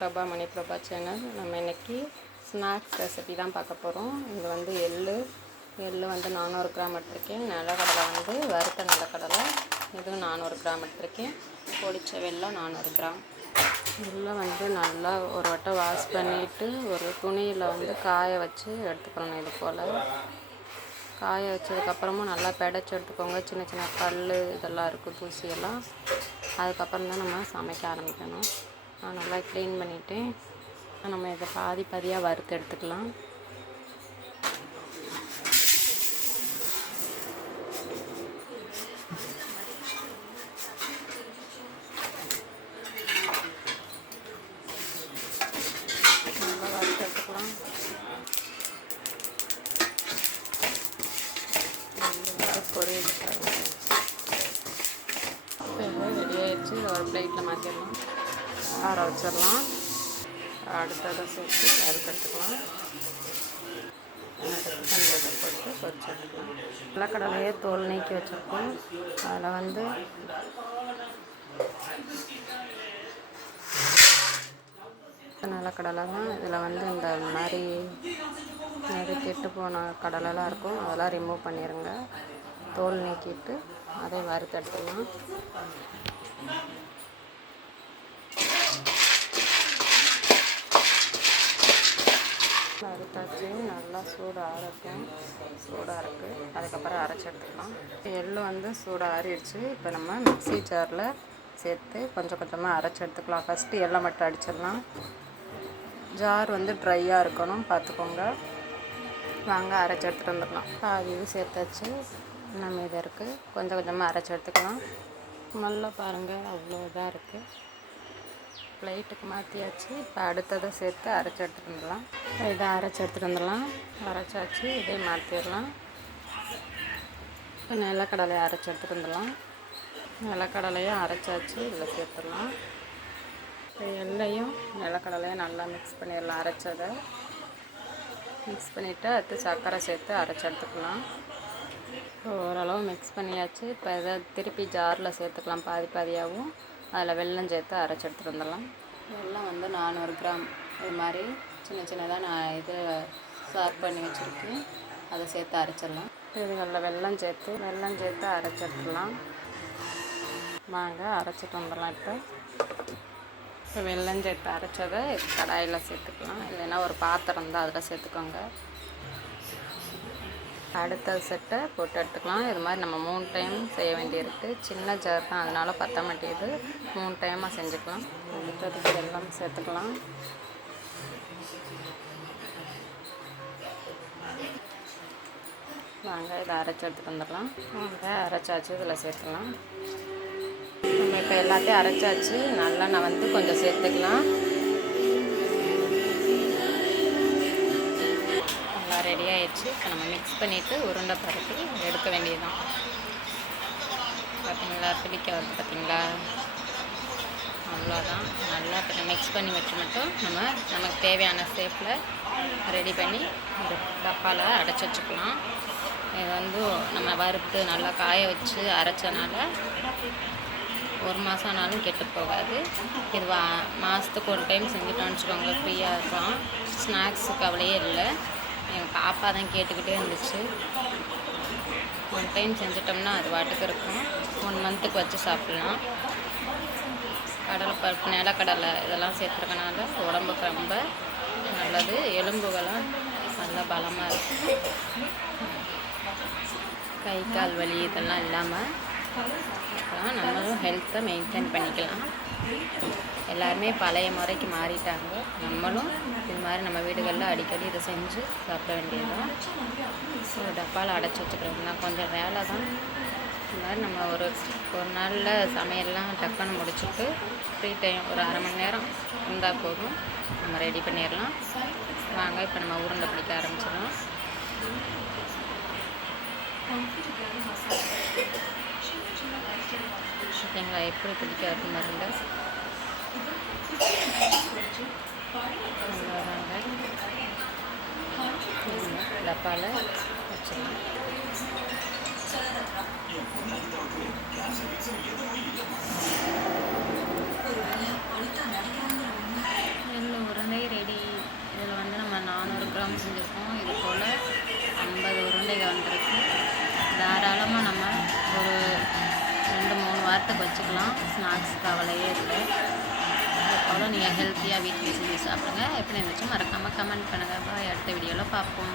பிரபா மணி Prabha channel. நம்ம இன்றைக்கி snacks recipe தான் பார்க்க போகிறோம். இது வந்து எள்ளு வந்து 400 கிராம் எடுத்திருக்கேன். நிலக்கடலை வந்து வறுத்த நிலக்கடலை இதுவும் 400 கிராம் எடுத்திருக்கேன். பொடிச்ச வெல்லம் 400 கிராம். எல்லாம் வந்து நல்லா ஒரு வட்டம் வாஷ் பண்ணிவிட்டு ஒரு துணியில் வந்து காய வச்சு எடுத்துக்கணும். இது போல் காய வச்சதுக்கப்புறமும் நல்லா பிடைச்சி எடுத்துக்கோங்க. சின்ன சின்ன கல் இதெல்லாம் இருக்குது, தூசியெல்லாம். அதுக்கப்புறம் தான் நம்ம சமைக்க ஆரம்பிக்கணும். நான் நல்லா க்ளீன் பண்ணிவிட்டேன். நம்ம இதை பாதி பாதியாக வறுத்து எடுத்துக்கலாம். நல்லா வறுத்து எடுத்துக்கலாம். பொரியல் ரெடி ஆகிடுச்சு. இதை ஒரு பிளேட்டில் மாற்றிடலாம், ஆற வச்சிடலாம். அடுத்ததை சேர்த்து வறுத்தெடுத்துக்கலாம். கொஞ்சத்தை போட்டு பொரிச்சு எடுத்துக்கலாம். நிலக்கடலையே தோல் நீக்கி வச்சுருக்கோம். அதில் வந்து நிலக்கடலை தான். இதில் வந்து இந்த மாதிரி கெட்டு போன கடலைலாம் இருக்கும், அதெல்லாம் ரிமூவ் பண்ணிடுங்க. தோல் நீக்கிட்டு அதை வறுத்தெடுத்துக்கலாம். வறுத்தாச்சு. நல்லா சூடாக இருக்குது. அதுக்கப்புறம் அரைச்சி எடுத்துக்கலாம். எள்ளு வந்து சூடாக ஆறிடுச்சு. இப்போ நம்ம மிக்ஸி ஜாரில் சேர்த்து கொஞ்சம் கொஞ்சமாக அரைச்சி எடுத்துக்கலாம். ஃபஸ்ட்டு எள்ளை மட்டும் அடிச்சிடலாம். ஜார் வந்து ட்ரையாக இருக்கணும், பார்த்துக்கோங்க. வாங்க அரைச்சி எடுத்துகிட்டு வந்துடலாம். பாதி இது சேர்த்தாச்சு. நம்ம இதை இருக்குது, கொஞ்சம் கொஞ்சமாக அரைச்சி எடுத்துக்கலாம். நல்லா பாருங்கள், அவ்வளோ இதாக இருக்குது. பிளேட்டுக்கு மாற்றியாச்சு. இப்போ அடுத்ததை சேர்த்து அரைச்சி எடுத்துகிட்டு வந்துடலாம். இதை அரைச்சி எடுத்துகிட்டு வந்துடலாம். அரைச்சாச்சு. இதே மாற்றிடலாம். இப்போ நிலக்கடலையை அரைச்சி எடுத்துகிட்டு வந்துடலாம். நிலக்கடலையும் அரைச்சாச்சு. இதில் சேர்த்துடலாம். இப்போ எள்ளையும் நிலக்கடலையும் நல்லா மிக்ஸ் பண்ணிடலாம். அரைச்சதை மிக்ஸ் பண்ணிவிட்டு அடுத்து சர்க்கரை சேர்த்து அரைச்சி எடுத்துக்கலாம். இப்போ ஓரளவு மிக்ஸ் பண்ணியாச்சு. இப்போ இதை திருப்பி ஜாரில் சேர்த்துக்கலாம் பாதி பாதியாகவும். அதில் வெல்லம் சேர்த்து அரைச்சி எடுத்துகிட்டு வந்துடலாம். வெல்லம் வந்து 400 கிராம் இது மாதிரி சின்ன சின்னதாக நான் இது ஷார்ப் பண்ணி வச்சுருக்கேன். அதை சேர்த்து அரைச்சிடலாம். இதுகளில் வெல்லம் சேர்த்து அரைச்சி எடுத்துடலாம். வாங்க அரைச்சிட்டு வந்துடலாம். இப்போ வெல்லம் சேர்த்து அரைச்சதை கடாயில் சேர்த்துக்கலாம். இல்லைன்னா ஒரு பாத்திரம் தான், அதில் சேர்த்துக்கோங்க. அடுத்த செட்டை போட்டு எடுத்துக்கலாம். இது மாதிரி நம்ம 3 டைம் செய்ய வேண்டியிருக்கு. சின்ன ஜார் தான், அதனால் பற்ற மாட்டேது. 3 டைமாக செஞ்சுக்கலாம். அடுத்ததுக்கு வெல்லம் சேர்த்துக்கலாம். வாங்க இதை அரைச்சி எடுத்துகிட்டு வந்துடலாம். வாங்க அரைச்சாச்சு. இதில் சேர்த்துக்கலாம். நம்ம இப்போ எல்லாத்தையும் அரைச்சாச்சு. நல்லெண்ணெய் வந்து கொஞ்சம் சேர்த்துக்கலாம். ரெடி ஆயிடுச்சு. இப்போ நம்ம மிக்ஸ் பண்ணிவிட்டு உருண்டை பருப்பு எடுக்க வேண்டியதுதான். பார்த்தீங்களா, பிடிக்க வருது பார்த்தீங்களா, அவ்வளோதான். நல்லா இப்போ மிக்ஸ் பண்ணி வச்சு மட்டும் நமக்கு தேவையான ஷேப்பில் ரெடி பண்ணி ஒரு டப்பாவில் அடைச்சி வச்சுக்கலாம். இது வந்து நம்ம வறுத்து நல்லா காய வச்சு அரைச்சனால 1 மாதம் ஆனாலும் கெட்டு போகாது. இது மாதத்துக்கு 1 டைம் செஞ்சுட்டோம்னு வச்சுக்கோங்க, ஃப்ரீயாக இருக்கலாம். ஸ்நாக்ஸு கவலையே இல்லை. எங்கள் பாப்பா தான் கேட்டுக்கிட்டே இருந்துச்சு. 1 டைம் செஞ்சிட்டோம்னா அது வாட்டுக்கு இருக்கும். 1 மந்த்துக்கு வச்சு சாப்பிட்லாம். கடலைப்பருப்பு, நிலக்கடலை இதெல்லாம் சேர்த்துருக்கனால உடம்புக்கு ரொம்ப நல்லது. எலும்புகளும் நல்லா பலமாக இருக்கும். கை கால் வலி இதெல்லாம் இல்லாமல் நம்மளும் ஹெல்த்தை மெயின்டைன் பண்ணிக்கலாம். எல்லாருமே பழைய முறைக்கு மாறிட்டாங்க. நம்மளும் இது மாதிரி நம்ம வீடுகளில் அடிக்கடி இதை செஞ்சு சாப்பிட வேண்டியதுதான். ஒரு டப்பாவில் அடைச்சி வச்சுக்கிறோம்னா கொஞ்சம் வேலை தான். இது மாதிரி நம்ம ஒரு நாளில் சமையல்லாம் டக்குன்னு முடிச்சுட்டு ஃப்ரீ டைம் ஒரு 1/2 மணி நேரம் இருந்தால் போதும், நம்ம ரெடி பண்ணிடலாம். வாங்க இப்போ நம்ம உருண்டை பிடிக்க ஆரம்பிச்சிடலாம். ஓகேங்களா, எப்படி பிடிக்க வருங்க. டப்பாவில் வச்சிடலாம். கிராம் செஞ்சுருக்கோம். இது போல் 50 உருண்டைகள் வந்திருக்கு. தாராளமாக நம்ம ஒரு 2-3 வாரத்துக்கு வச்சுக்கலாம். ஸ்நாக்ஸ் கவலையே இல்லை. இது போல் நீங்கள் ஹெல்த்தியாக வீட்டில் செஞ்சு சாப்பிடுங்க. எப்படி இருந்துச்சு மறக்காமல் கமெண்ட் பண்ணுங்கள். பாய். அடுத்த வீடியோவில் பார்ப்போம்.